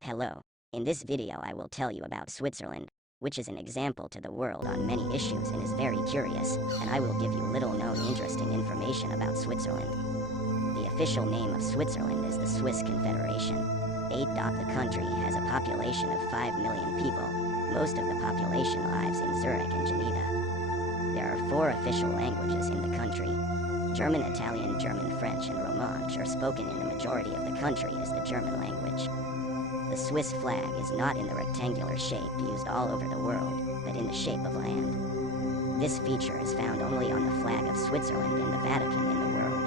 Hello. In this video I will tell you about Switzerland, which is an example to the world on many issues and is very curious, and I will give you little known interesting information about Switzerland. The official name of Switzerland is the Swiss Confederation. The country has a population of 5 million people. Most of the population lives in Zurich and Geneva. There are 4 official languages in the country. German, Italian, German, French, and Romansh are spoken in the majority of the country as the German language. The Swiss flag is not in the rectangular shape used all over the world, but in the shape of land. This feature is found only on the flag of Switzerland and the Vatican in the world.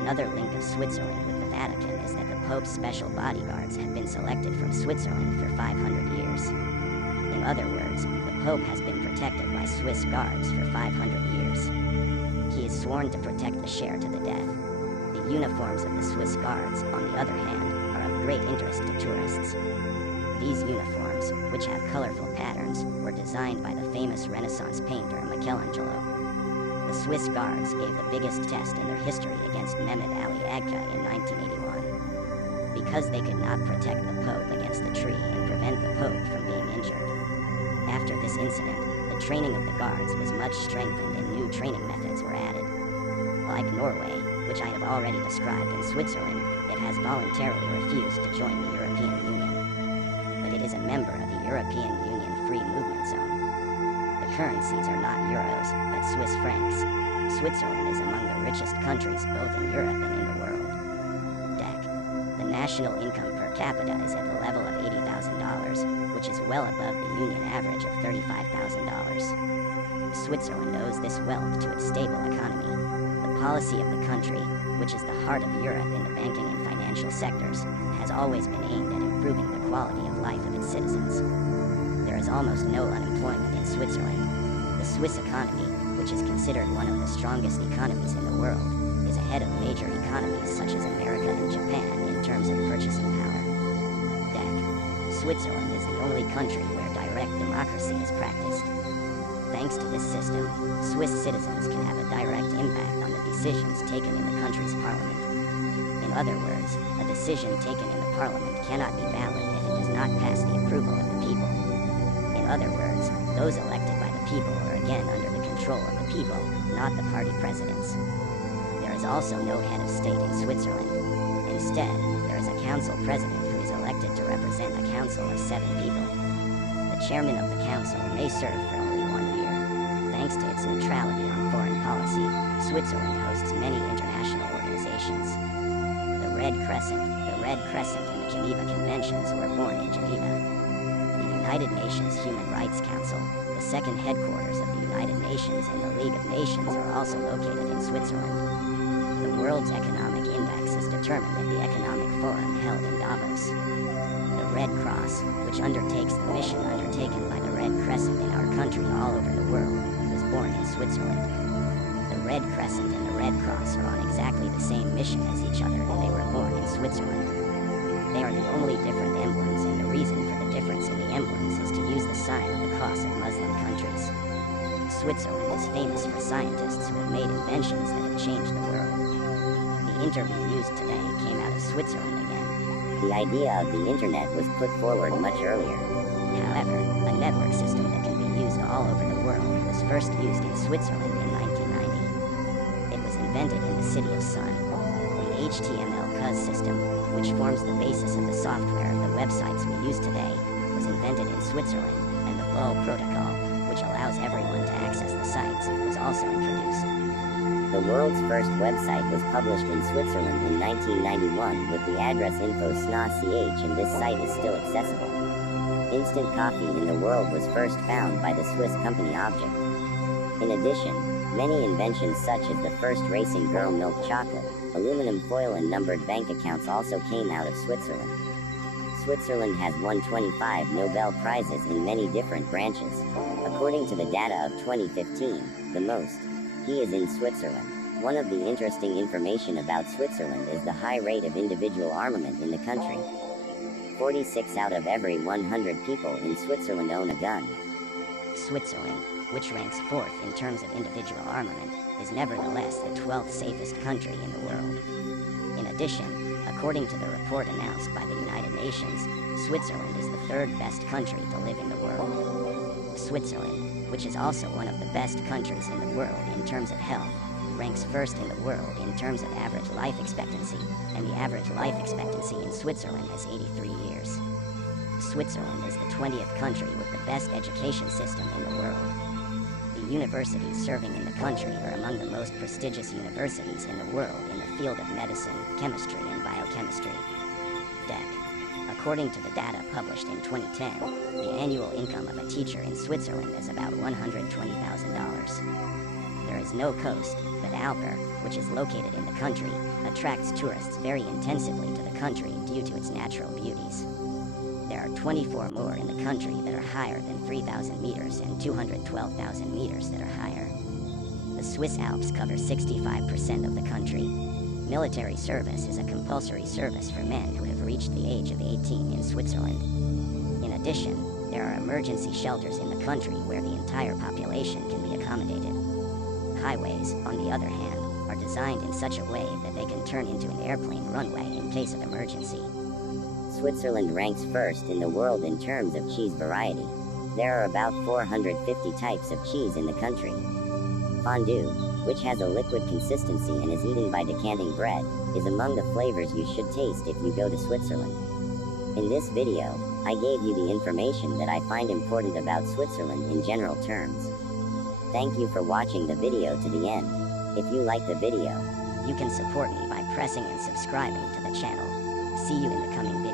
Another link of Switzerland with the Vatican is that the Pope's special bodyguards have been selected from Switzerland for 500 years. In other words, the Pope has been protected by Swiss guards for 500 years. He is sworn to protect the Cher to the death. The uniforms of the Swiss guards, on the other hand, are of great interest to tourists. These uniforms, which have colorful patterns, were designed by the famous Renaissance painter Michelangelo. The Swiss guards gave the biggest test in their history against Mehmet Ali Agca in 1981. Because they could not protect the Pope against the tree and prevent the Pope from being injured. After this incident, the training of the guards was much strengthened and new training methods were added. Like Norway, which I have already described in Switzerland, it has voluntarily refused to join the European Union. But it is a member of the European Union Free Movement Zone. The currencies are not euros, but Swiss francs. Switzerland is among the richest countries both in Europe and in the world. The national income per capita is at the level of $80,000, which is well above the Union average of $35,000. Switzerland owes this wealth to its stable economy. The policy of the country, which is the heart of Europe in the banking and financial sectors, has always been aimed at improving the quality of life of its citizens. There is almost no unemployment in Switzerland. The Swiss economy, which is considered one of the strongest economies in the world, is ahead of major economies such as America and Japan in terms of purchasing power. Switzerland is the only country where direct democracy is practiced. Thanks to this system, Swiss citizens can have a direct impact on the decisions taken in the country's parliament. In other words, a decision taken in the parliament cannot be valid if it does not pass the approval of the people. In other words, those elected by the people are again under the control of the people, not the party presidents. There is also no head of state in Switzerland. Instead, there is a council president who is elected to represent a council of 7 people. The chairman of the council may serve for only 1 year. Thanks to its neutrality on foreign policy, Switzerland hosts many international organizations. The Red Crescent, and the Geneva Conventions were born in Geneva. The United Nations Human Rights Council, the second headquarters of the United Nations and the League of Nations are also located in Switzerland. The world's economic index is determined at the Economic Forum held in Davos. The Red Cross, which undertakes the mission undertaken by the Red Crescent in our country all over the world, was born in Switzerland. The Red Crescent and the Red Cross are on exactly the same mission as each other and they were born in Switzerland. They are the only different emblems, and the reason for the difference in the emblems is to use the sign of the cross of Muslim countries. Switzerland is famous for scientists who have made inventions that have changed the world. The interview used today came out of Switzerland again. The idea of the internet was put forward much earlier. However, a network system that can be used all over the world was first used in Switzerland in 1990. It was invented in the city of Sun. The HTML system, which forms the basis of the software of the websites we use today, was invented in Switzerland, and the BOE protocol, which allows everyone to access the sites, was also introduced. The world's first website was published in Switzerland in 1991 with the address info.ch, and this site is still accessible. Instant coffee in the world was first found by the Swiss company Object. In addition, many inventions such as the first racing girl milk chocolate, aluminum foil and numbered bank accounts also came out of Switzerland. Switzerland has won 25 Nobel Prizes in many different branches. According to the data of 2015, the most. He is in Switzerland. One of the interesting information about Switzerland is the high rate of individual armament in the country. 46 out of every 100 people in Switzerland own a gun. Switzerland, which ranks 4th in terms of individual armament, is nevertheless the 12th safest country in the world. In addition, according to the report announced by the United Nations, Switzerland is the third best country to live in the world. Switzerland, which is also one of the best countries in the world in terms of health, ranks first in the world in terms of average life expectancy, and the average life expectancy in Switzerland is 83 years. Switzerland is the 20th country with the best education system in the world. The universities serving in the country are among the most prestigious universities in the world in the field of medicine, chemistry, and biochemistry. DEC. According to the data published in 2010, the annual income of a teacher in Switzerland is about $120,000. There is no coast, but Alper, which is located in the country, attracts tourists very intensively to the country due to its natural beauties. There are 24 more in the country that are higher than 3,000 meters and 212,000 meters that are higher. The Swiss Alps cover 65% of the country. Military service is a compulsory service for men who have reached the age of 18 in Switzerland. In addition, there are emergency shelters in the country where the entire population can be accommodated. Highways, on the other hand, are designed in such a way that they can turn into an airplane runway in case of emergency. Switzerland ranks first in the world in terms of cheese variety. There are about 450 types of cheese in the country. Fondue, which has a liquid consistency and is eaten by decanting bread, is among the flavors you should taste if you go to Switzerland. In this video, I gave you the information that I find important about Switzerland in general terms. Thank you for watching the video to the end. If you like the video, you can support me by pressing and subscribing to the channel. See you in the coming video.